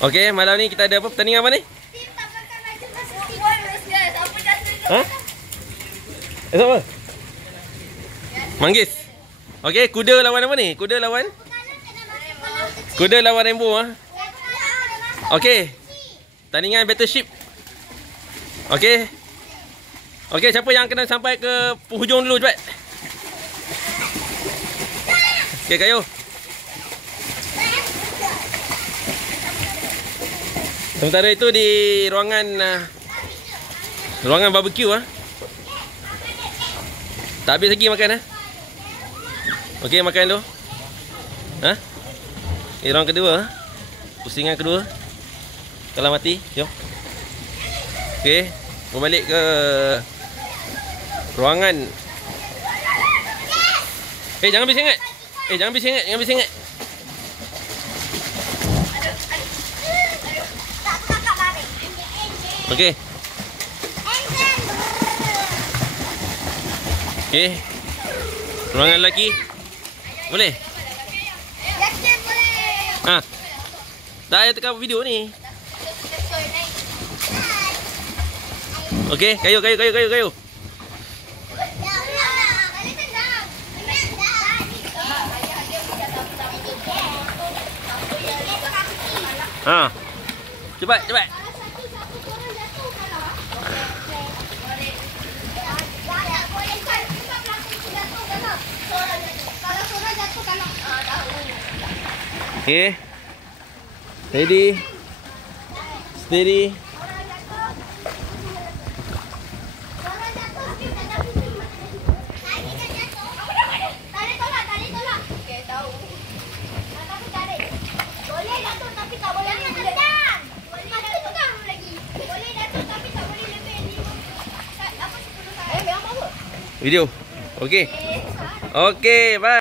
Okey, malam ni kita ada apa? Pertandingan apa ni? Ha? Apa? Manggis. Okey, kuda lawan apa ni? Kuda lawan rainbow ah. Okey. Tandingan battleship. Okey. Okey, siapa yang kena sampai ke penghujung dulu cepat. Okey, kayu. Sementara itu di ruangan barbecue ah. Tak habis lagi makan ah. Okey, makan dulu. Ha? Round kedua. Pusingan kedua. Kalau mati, jom. Okey, berbalik ke ruangan. Jangan bersengat. Jangan bersengat. Okey. Okey. Ruangan lelaki. Boleh? Yakin boleh. Ha. Dah ada tekan video ni. Okey, kayu. Ha. Cepat. Okey. Steady. Video. Okey. Okey, bye.